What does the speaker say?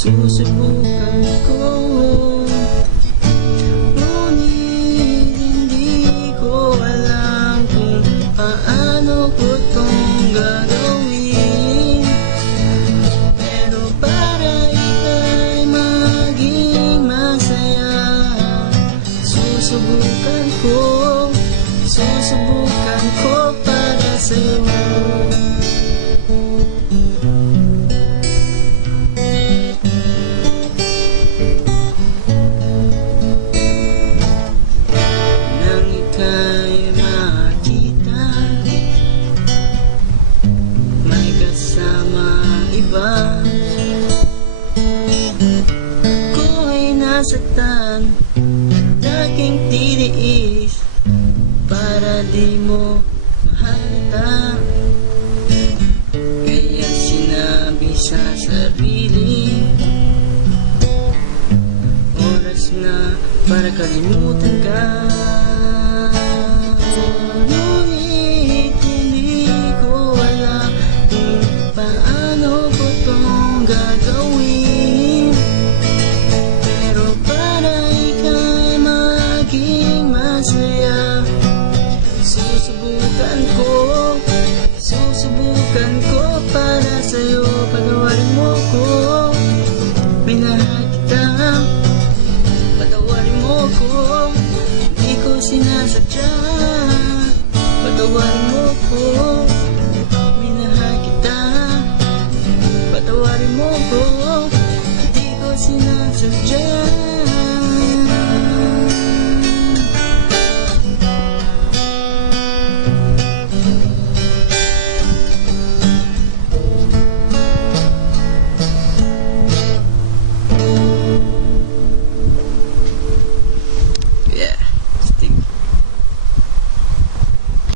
Susubukan ko, ngunit hindi ko alam kung paano ko tong gagawin. Pero para ika'y maging masaya, susubukan ko para sa'yo. Ako'y nasaktan, aking tiniis para di mo mahalata. Kaya sinabi sa sarili, oras na para kalimutan ka. Ngunit hindi ko alam kung paano ko tong gagawin. Pero para ika'y maging masaya, susubukan ko para sa'yo. Patawarin mo ko, minahal kita. Patawarin mo ko, di ko sinasadya. Patawarin mo ko, minahal kita. Patawarin mo ko.